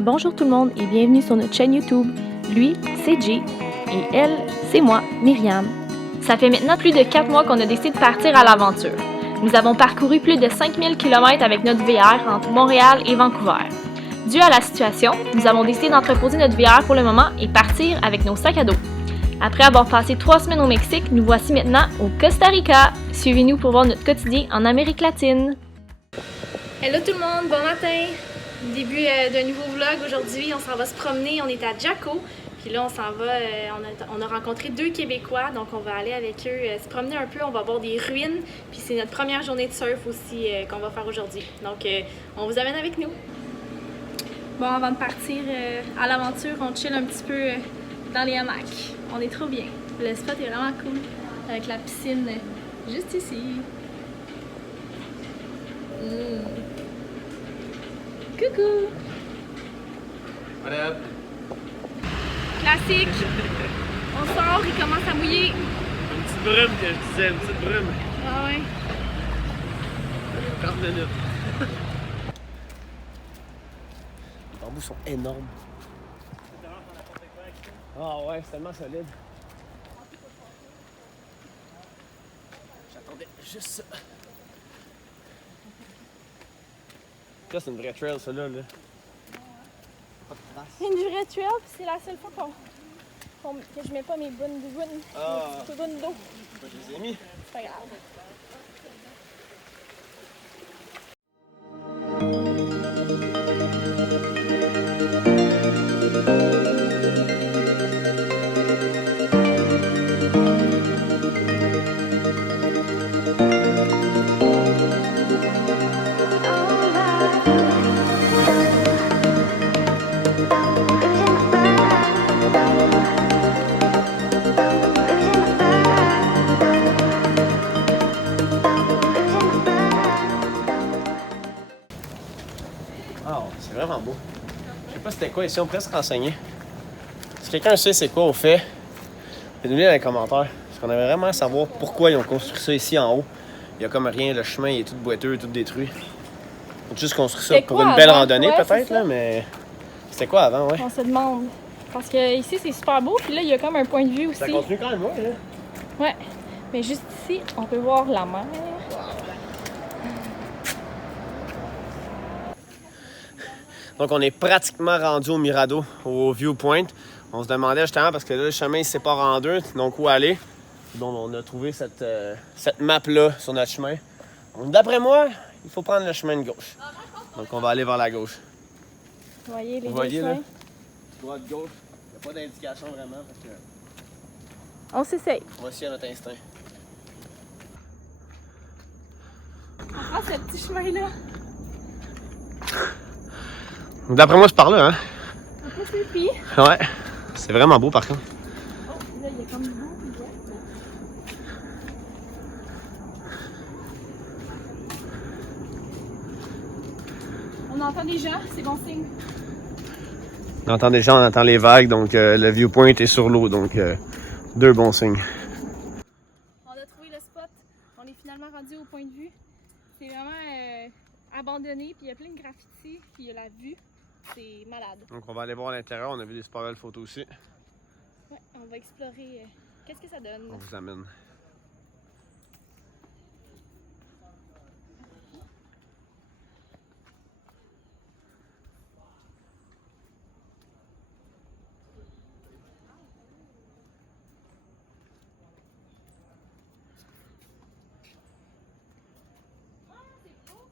Bonjour tout le monde et bienvenue sur notre chaîne YouTube. Lui, c'est Jay et elle, c'est moi, Myriam. Ça fait maintenant plus de 4 mois qu'on a décidé de partir à l'aventure. Nous avons parcouru plus de 5000 km avec notre VR entre Montréal et Vancouver. Dû à la situation, nous avons décidé d'entreposer notre VR pour le moment et partir avec nos sacs à dos. Après avoir passé 3 semaines au Mexique, nous voici maintenant au Costa Rica. Suivez-nous pour voir notre quotidien en Amérique latine. Hello tout le monde, bon matin! Début d'un nouveau vlog. Aujourd'hui, on s'en va se promener. On est à Jaco. Puis là, on s'en va. On a rencontré 2 Québécois. Donc, on va aller avec eux se promener un peu. On va voir des ruines. Puis c'est notre première journée de surf aussi qu'on va faire aujourd'hui. Donc, on vous amène avec nous. Bon, avant de partir à l'aventure, on chill un petit peu dans les hamacs. On est trop bien. Le spot est vraiment cool. Avec la piscine juste ici. Coucou! What up? Classique! On sort, il commence à mouiller. Une petite brume que je disais, une petite brume. Ah ouais. 30 minutes. Les bambous sont énormes. Ah ouais, c'est tellement solide. J'attendais juste ça. Ça, c'est une vraie trail, ça là. C'est une vraie trail, puis c'est la seule fois que je mets pas mes bonnes d'eau. Je les ai mis. C'est pas grave. Ah, c'est vraiment beau. Je sais pas c'était quoi ici, on pourrait se renseigner. Si quelqu'un sait c'est quoi au fait, dites-nous dans les commentaires. Parce qu'on aimerait vraiment savoir pourquoi ils ont construit ça ici en haut. Il y a comme rien, le chemin il est tout boiteux, tout détruit. Ils ont juste construit ça pour une belle randonnée peut-être, là, mais c'était quoi avant, ouais? On se demande. Parce que ici c'est super beau, puis là il y a comme un point de vue aussi. Ça continue quand même, ouais, là. Ouais. Mais juste ici, on peut voir la mer. Donc on est pratiquement rendu au Mirador, au viewpoint. On se demandait justement parce que là le chemin il se sépare en deux, donc où aller. Donc on a trouvé cette map-là sur notre chemin. Donc d'après moi, il faut prendre le chemin de gauche. Donc on va aller vers la gauche. Vous voyez les Vous deux voyez là? chemins? Droite, gauche. Il n'y a pas d'indication vraiment parce que On s'essaye. on va suivre notre instinct. On prend ce petit chemin-là. Donc d'après moi c'est par là, hein? On pousse les pieds. Ouais. C'est vraiment beau par contre. Oh, là il y a comme l'eau. On entend des gens, c'est bon signe. On entend des gens, on entend les vagues, donc le viewpoint est sur l'eau, donc 2 bons signes. On a trouvé le spot. On est finalement rendu au point de vue. C'est vraiment abandonné, puis il y a plein de graffitis, puis il y a la vue. C'est malade. Donc on va aller voir à l'intérieur, on a vu des super belles photos aussi. Ouais, on va explorer. Qu'est-ce que ça donne? On vous amène.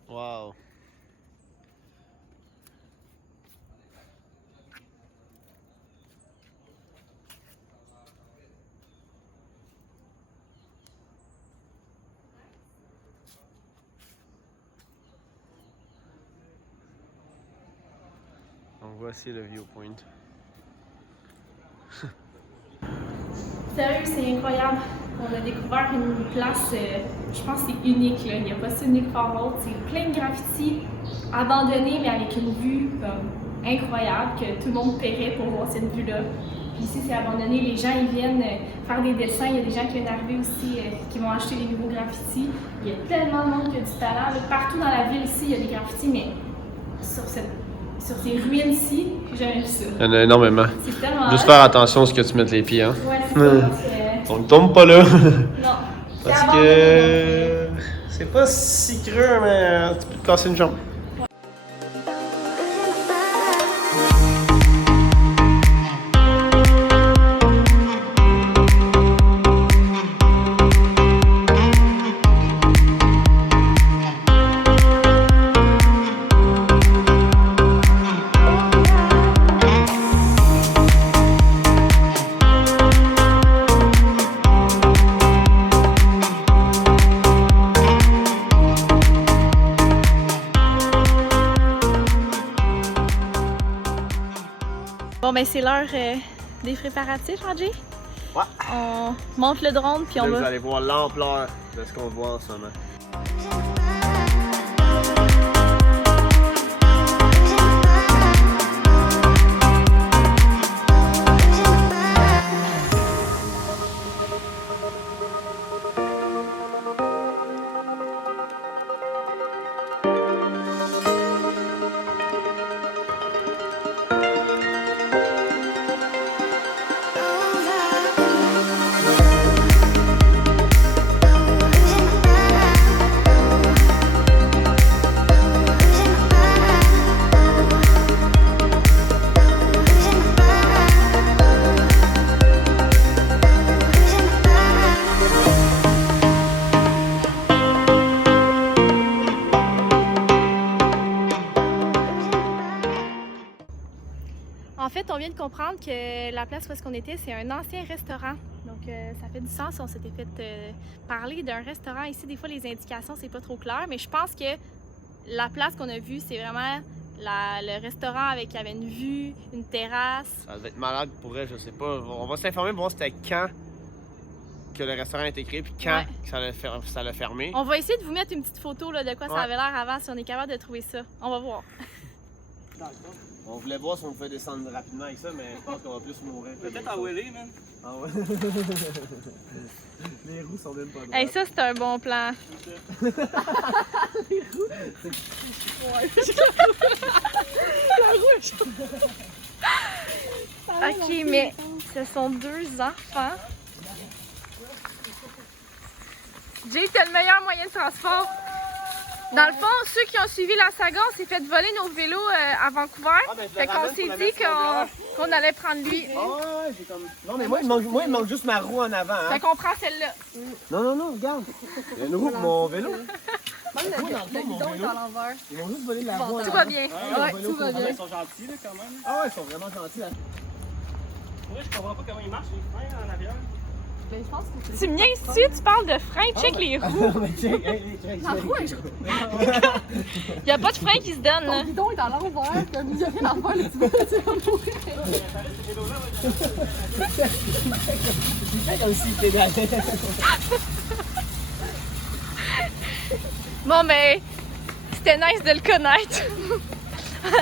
Wow! Donc voici le viewpoint. Sérieux, c'est incroyable. On a découvert une place, je pense que c'est unique, là. Il n'y a pas ça nulle part d'autre. C'est plein de graffitis abandonnés, mais avec une vue incroyable, que tout le monde paierait pour voir cette vue-là. Puis ici, c'est abandonné. Les gens, ils viennent faire des dessins. Il y a des gens qui viennent arriver aussi, qui vont acheter les nouveaux graffitis. Il y a tellement de monde qui a du talent. Là, partout dans la ville, ici, il y a des graffitis, mais sur sur ces ruines-ci, j'ai jamais vu ça. Il y en a énormément. C'est tellement Juste hot. faire attention à ce que tu mettes les pieds, hein. Ouais, c'est ça, parce que... On ne tombe pas là. Non. Parce que c'est pas si creux, mais tu peux te casser une jambe. Bon, ben c'est l'heure des préparatifs, André. Ouais. On monte le drone, puis on Là, vous va... allez voir l'ampleur de ce qu'on voit en ce moment. En fait, on vient de comprendre que la place où est-ce qu'on était, c'est un ancien restaurant. Donc, ça fait du sens. On s'était fait parler d'un restaurant ici. Des fois, les indications, c'est pas trop clair. Mais je pense que la place qu'on a vue, c'est vraiment le restaurant avec qui avait une vue, une terrasse. Ça devait être malade pour vrai, je sais pas. On va s'informer pour voir c'était quand que le restaurant a été créé puis quand Ouais. que ça l'a fermé. On va essayer de vous mettre une petite photo là, de quoi Ouais. ça avait l'air avant, si on est capable de trouver ça. On va voir. On voulait voir si on pouvait descendre rapidement avec ça, mais je pense qu'on va plus mourir. Peut-être à Willy, man. Ah ouais? Les roues sont même pas droites. Hey, ça, c'est un bon plan. Ok, mais ce sont deux enfants. Jay, t'as le meilleur moyen de transport. Dans le fond, ceux qui ont suivi la saga, on s'est fait voler nos vélos à Vancouver. Ah, ben, je le Fait qu'on ramène pour s'est la dit mettre sur le garage. qu'on allait prendre lui. Ah ouais, j'ai comme. Non, mais moi, il manque juste ma roue en avant. Hein. Fait qu'on prend celle-là. Non, regarde. Il y a une roue pour mon vélo. Même le guidon est à l'envers. Ils vont juste voler la roue en Tout avant. va bien. Ouais, tout va bien. Ils sont gentils, là, quand même. Ah ouais, ils sont vraiment gentils. Là. Moi, je comprends pas comment ils marchent, les freins en avion. Ben, je pense que Tu me niaises-tu? Tu parles de frein, check les roues. check. la roue est Il a pas de frein qui se donne, là. Le guidon est à l'envers, comme il n'y a rien à faire, là, tu vas mourir. C'est comme s'il pédalait. Bon, ben, c'était nice de le connaître.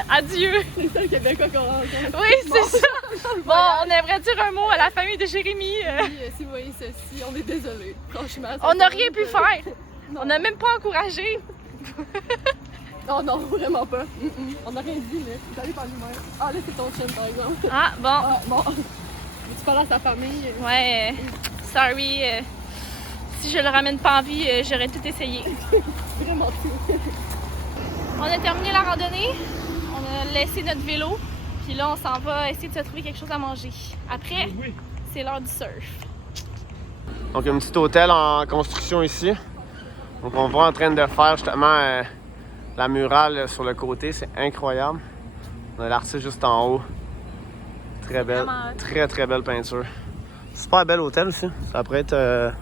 Adieu. C'est ça le Québécois qu'on rencontre. Oui, c'est ça. Bon, on aimerait dire un mot à la famille de Jérémy. Si vous voyez ceci, on est désolé. Franchement. On n'a rien pu faire. On n'a même pas encouragé. Non, vraiment pas. On n'a rien dit, là. Vous allez par lui-même. Ah, là, c'est ton chien, par exemple. Ah, bon. Ah, bon. Tu parles à sa famille. Ouais, sorry. Si je le ramène pas en vie, j'aurais tout essayé. Vraiment tout. On a terminé la randonnée. On a laissé notre vélo. Puis là, on s'en va essayer de se trouver quelque chose à manger. Après, c'est l'heure du surf. Donc, un petit hôtel en construction ici. Donc, on va en train de faire justement la murale sur le côté. C'est incroyable. On a l'artiste juste en haut. Très belle. Vraiment hot. Très, très belle peinture. Super bel hôtel aussi. Ça pourrait être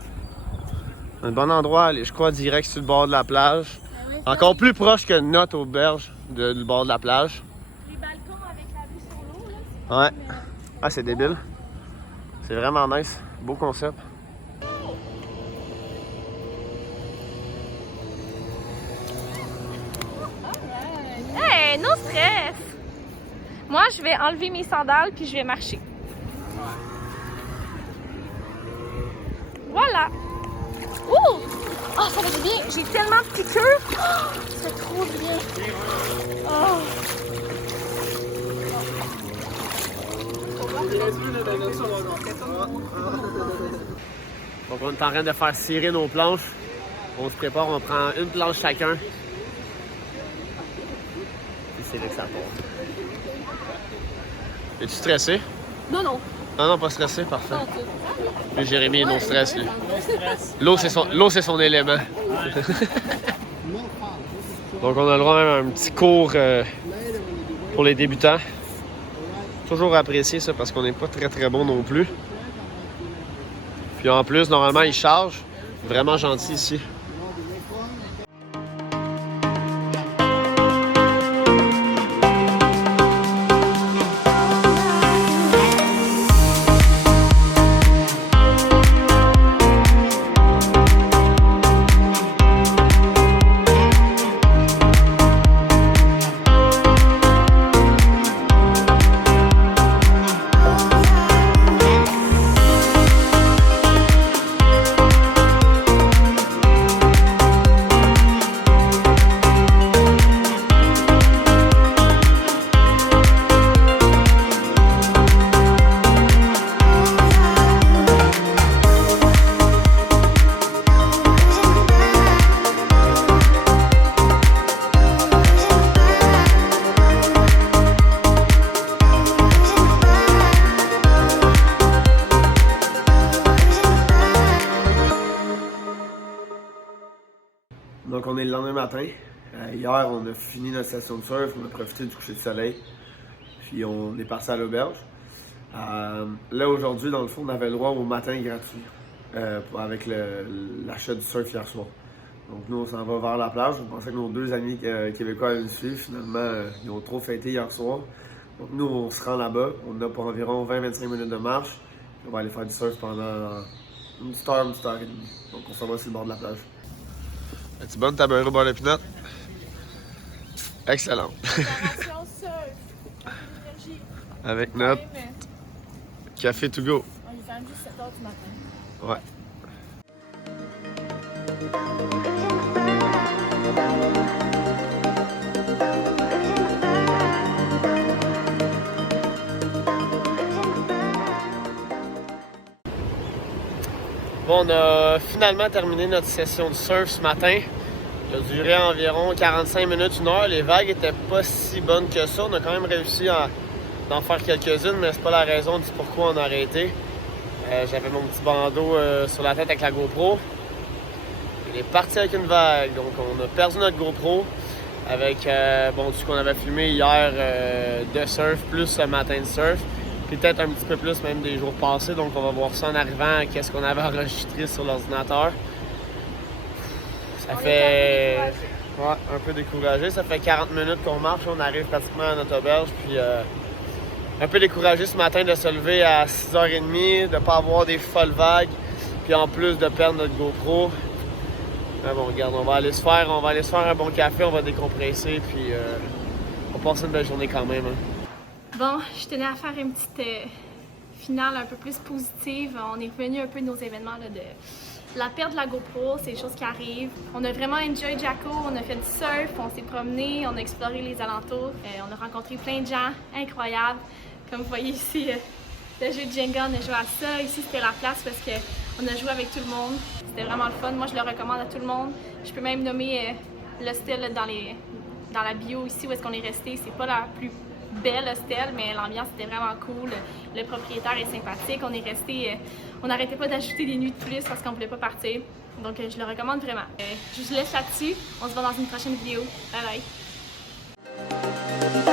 un bon endroit à aller, je crois, direct sur le bord de la plage. Encore plus proche que notre auberge du bord de la plage. Les balcons avec la vue sur l'eau, là. Ouais. Ah, c'est débile. C'est vraiment nice. Beau concept. Hey, no stress! Moi, je vais enlever mes sandales puis je vais marcher. Voilà! Ouh! Oh, ça va bien! J'ai tellement de piqûres! Oh, c'est trop bien! Oh. Donc on est en train de faire cirer nos planches. On se prépare, on prend une planche chacun. Et c'est là que ça part. Es-tu stressé? Non, non. Ah non, pas stressé, parfait. Non, tu- Lui, Jérémy est non stress, lui. L'eau, c'est son élément. Donc on a le droit même à un petit cours pour les débutants. Toujours apprécié ça parce qu'on n'est pas très bon non plus. Puis en plus, normalement, il charge. Vraiment gentil ici. Donc on est le lendemain matin. Hier, on a fini notre session de surf, on a profité du coucher de soleil. Puis on est passé à l'auberge. Là aujourd'hui, dans le fond, on avait le droit au matin gratuit avec l'achat du surf hier soir. Donc nous, on s'en va vers la plage. On pensait que nos deux amis québécois allaient nous suivre. Finalement, ils ont trop fêté hier soir. Donc nous, on se rend là-bas. On a pour environ 20-25 minutes de marche. Puis on va aller faire du surf pendant une petite heure et demie. Donc on s'en va sur le bord de la plage. Es-tu bonne ta beurre au beurre de pinot? Excellent. Avec notre café to go. On est quand même juste 7h du matin. Ouais. Bon, on a finalement terminé notre session de surf ce matin. Ça a duré environ 45 minutes, 1 heure. Les vagues étaient pas si bonnes que ça. On a quand même réussi d'en faire quelques-unes, mais c'est pas la raison du pourquoi on a arrêté. J'avais mon petit bandeau sur la tête avec la GoPro. Il est parti avec une vague, donc on a perdu notre GoPro avec tout ce qu'on avait filmé hier de surf, plus ce matin de surf. Puis peut-être un petit peu plus même des jours passés, donc on va voir ça en arrivant, qu'est-ce qu'on avait enregistré sur l'ordinateur. Ça fait un peu découragé, ça fait 40 minutes qu'on marche, on arrive pratiquement à notre auberge, puis un peu découragé ce matin de se lever à 6h30, de ne pas avoir des folles vagues, puis en plus de perdre notre GoPro. Mais bon, regarde, on va aller se faire un bon café, on va décompresser, puis on va passer une belle journée quand même. Hein. Bon, je tenais à faire une petite finale un peu plus positive. On est revenu un peu de nos événements là, de la perte de la GoPro, c'est des choses qui arrivent. On a vraiment enjoy Jacko, on a fait du surf, on s'est promené, on a exploré les alentours. On a rencontré plein de gens incroyables. Comme vous voyez ici, le jeu de Jenga, on a joué à ça. Ici, c'était la place parce qu'on a joué avec tout le monde. C'était vraiment le fun. Moi, je le recommande à tout le monde. Je peux même nommer l'hostel dans la bio ici où est-ce qu'on est resté. C'est pas la plus belle hostel, mais l'ambiance était vraiment cool. Le propriétaire est sympathique. On est resté, on n'arrêtait pas d'ajouter des nuits de plus parce qu'on voulait pas partir. Donc je le recommande vraiment. Je vous laisse là-dessus. On se voit dans une prochaine vidéo. Bye bye!